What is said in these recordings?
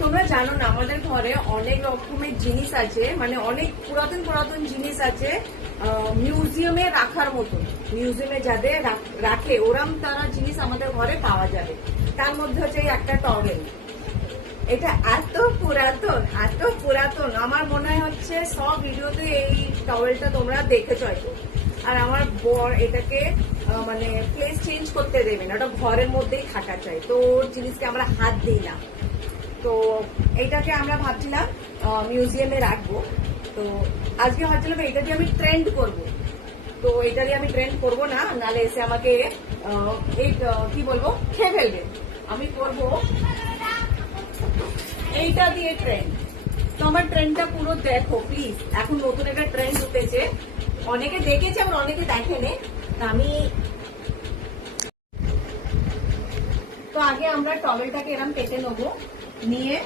তোমরা জানো না আমাদের ঘরে অনেক রকমের জিনিস আছে, মানে অনেক পুরাতন পুরাতন জিনিস আছে মিউজিয়ামে রাখার মতন। মিউজিয়ামে যাদের রাখে ওরম তারা জিনিস আমাদের ঘরে পাওয়া যাবে। তার মধ্যে হচ্ছে এই একটা টওয়েল। এটা এত পুরাতন আমার মনে হচ্ছে সব ভিডিওতে এই টওয়েলটা তোমরা দেখেছো হয়তো। আর আমার বর এটাকে মানে প্লেস চেঞ্জ করতে দেবে না, ওটা ঘরের মধ্যেই থাকা চাই। তো ওর জিনিসকে আমরা হাত দিই না। তো এইটাকে আমরা ভাবছিলাম মিউজিয়ামে রাখবো। তো আজকে ভাবছিলাম এটা দিয়ে আমি ট্রেন্ড করব। তো এটা দিয়ে আমি ট্রেন্ড করবো না, নালে এসে আমাকে এই কি বলবো খেয়ে ফেলবে। আমি করব এইটা দিয়ে ট্রেন্ড। তো আমার ট্রেন্ডটা পুরো দেখো প্লিজ। এখন নতুন একটা ট্রেন্ড উঠেছে, অনেকে দেখেছে আবার অনেকে দেখেনি। আমি তো আগে আমরা টওয়েলটাকে এরকম কেটে নেবো, নিয়ে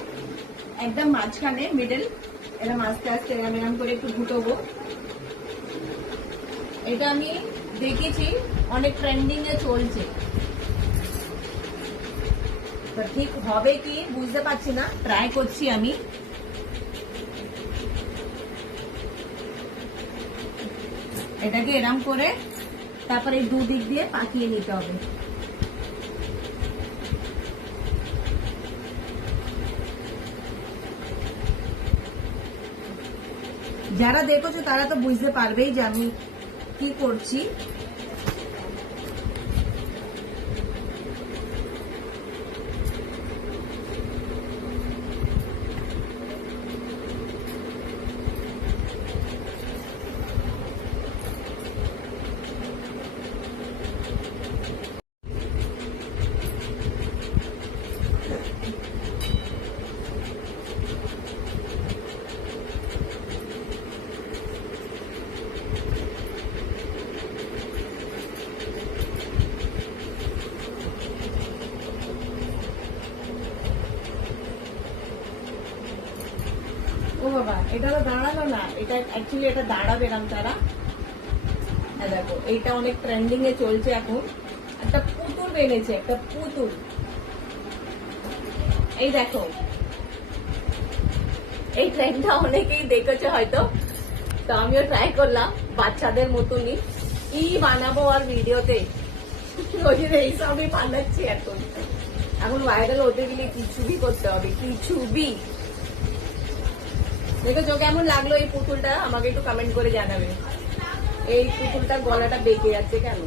একদম মাঝখানে মিডল এরকম আস্তে আস্তে এরকম করে একটু ঘুটবো। এটা আমি দেখেছি অনেক ট্রেন্ডিং এ চলছে, তো ঠিক হবে কি বুঝতে পারছি না, ট্রাই করছি আমি। এটাকে এরকম করে তারপরে এই দুদিক দিয়ে পাকিয়ে নিতে হবে। যারা দেখছো তারা তো বুঝতে পারবেই যে আমি কি করছি। ও বাবা, এটা তো দাঁড়ালো না। এটা অ্যাকচুয়ালি এটা দাঁড়াবে না তারা। দেখো এইটা অনেক ট্রেন্ডিং এ চলছে এখন। একটা পুতুল বেড়েছে, একটা পুতুল। এই দেখো এই ট্রেন্ডটা অনেকেই দেখেছে হয়তো, তো আমিও ট্রাই করলাম বাচ্চাদের মতনই। কি বানাবো আর ভিডিওতে, ওই জন্য এইসবই বানাচ্ছি। এখন ভাইরাল হতে গেলে কিছু বি করতে হবে, কিছু বি। দেখেছো কেমন লাগলো এই পুতুলটা? আমাকে একটু কমেন্ট করে জানাবে। এই পুতুলটার গলাটা বেঁকে যাচ্ছে কেন?